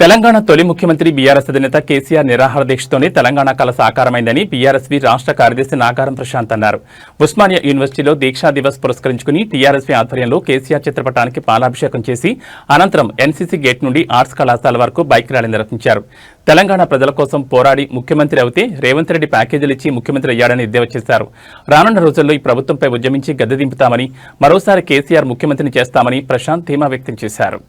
తెలంగాణ తొలి ముఖ్యమంత్రి బీఆర్ఎస్ అధినేత కేసీఆర్ నిరాహార దీక్షతోనే తెలంగాణ కల సాకారమైందని బీఆర్ఎస్వి రాష్ట్ర కార్యదర్శి నాగారం ప్రశాంత్ అన్నారు. ఉస్మానియా యూనివర్సిటీలో దీక్షా దివస్ పురస్కరించుకుని టీఆర్ఎస్వి ఆధ్వర్యంలో కేసీఆర్ చిత్రపటానికి పాలాభిషేకం చేసి అనంతరం ఎన్సీసీ గేట్ నుండి ఆర్ట్స్ కళాశాల వరకు బైక్ ర్యాలీ నిర్వహించారు. తెలంగాణ ప్రజల కోసం పోరాడి ముఖ్యమంత్రి అవుతే రేవంత్ రెడ్డి ప్యాకేజీలు ఇచ్చి ముఖ్యమంత్రి అయ్యాడని ఎద్దేవా చేశారు. రానున్న రోజుల్లో ఈ ప్రభుత్వంపై ఉద్యమించి గద్దె దింపుతామని, మరోసారి కేసీఆర్ ముఖ్యమంత్రిని చేస్తామని ప్రశాంత్ ధీమా వ్యక్తం చేశారు.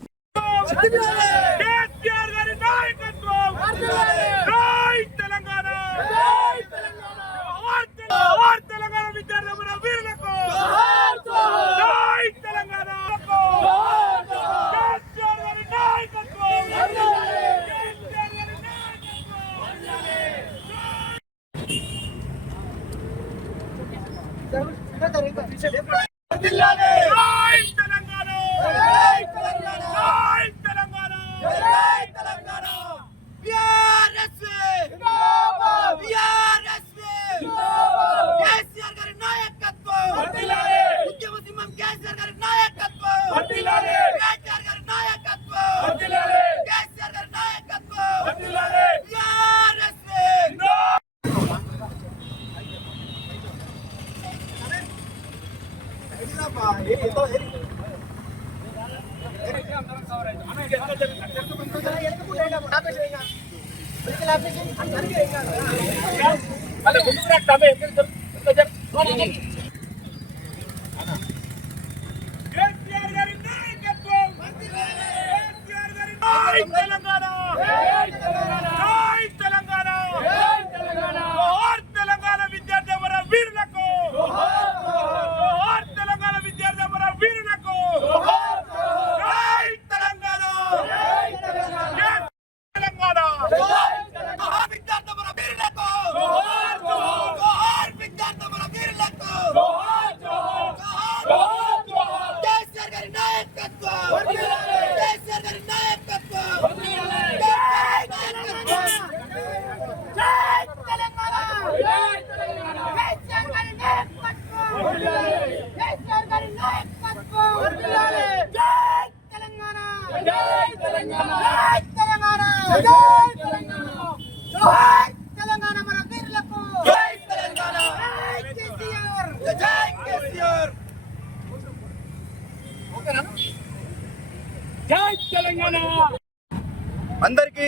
అందరికీ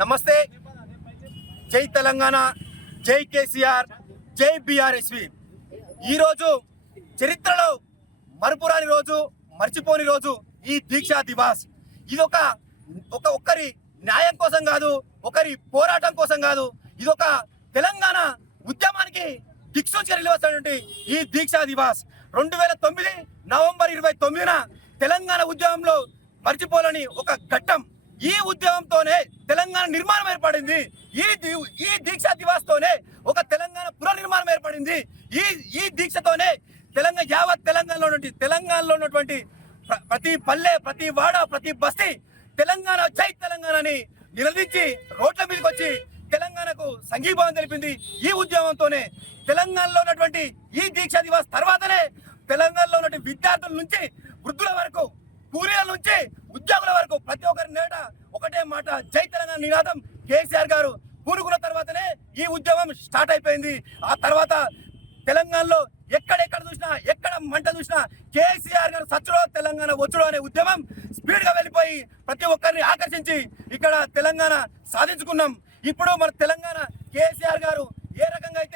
నమస్తే. జై తెలంగాణ, జై కేసీఆర్, జై బీఆర్ఎస్వి. ఈరోజు చరిత్రలో మరుపురాని రోజు, మర్చిపోని రోజు ఈ దీక్షా దివాస్. ఇది ఒక్కరి న్యాయం కోసం కాదు, ఒకరి పోరాటం కోసం కాదు, ఇది ఒక తెలంగాణ ఉద్యమానికి దిక్సూచిగా నిలవస్తున్నటువంటి ఈ దీక్షా దివాస్ 2009 నవంబర్ 29న తెలంగాణ ఉద్యమంలో మర్చిపోలేని ఒక ఘట్టం. ఈ ఉద్యమంతోనే తెలంగాణ నిర్మాణం ఏర్పడింది. ఈ దీక్షా దివాస్ తోనే ఒక తెలంగాణ పునర్నిర్మాణం ఏర్పడింది. ఈ దీక్షతోనే యావత్ తెలంగాణలో ఉన్నటువంటి ప్రతి పల్లె, ప్రతి వాడ, ప్రతి బస్తీ తెలంగాణ జై తెలంగాణని నిలదించి రోడ్ల మీదకి వచ్చి తెలంగాణకు సంఘీభావం తెలిపింది. ఈ ఉద్యమంతోనే తెలంగాణలో ఉన్నటువంటి ఈ దీక్షా దివాస్ తర్వాతనే తెలంగాణలో ఉన్నటువంటి విద్యార్థుల నుంచి వృద్ధుల వరకు, కూలీల నుంచి ఉద్యోగుల వరకు ప్రతి ఒక్కరి నేట ఒకటే మాట, జై తెలంగాణ నినాదం కేసీఆర్ గారు పూనుకున్న తర్వాతనే ఈ ఉద్యమం స్టార్ట్ అయిపోయింది. ఆ తర్వాత తెలంగాణలో ఎక్కడెక్కడ చూసినా, ఎక్కడ మంట చూసినా కేసీఆర్ గారు సచ్చుడో తెలంగాణ వచ్చుడో అనే ఉద్యమం స్పీడ్ గా వెళ్ళిపోయి ప్రతి ఒక్కరిని ఆకర్షించి ఇక్కడ తెలంగాణ సాధించుకున్నాం. ఇప్పుడు మన తెలంగాణ కేసీఆర్ గారు ఏ రకంగా అయితే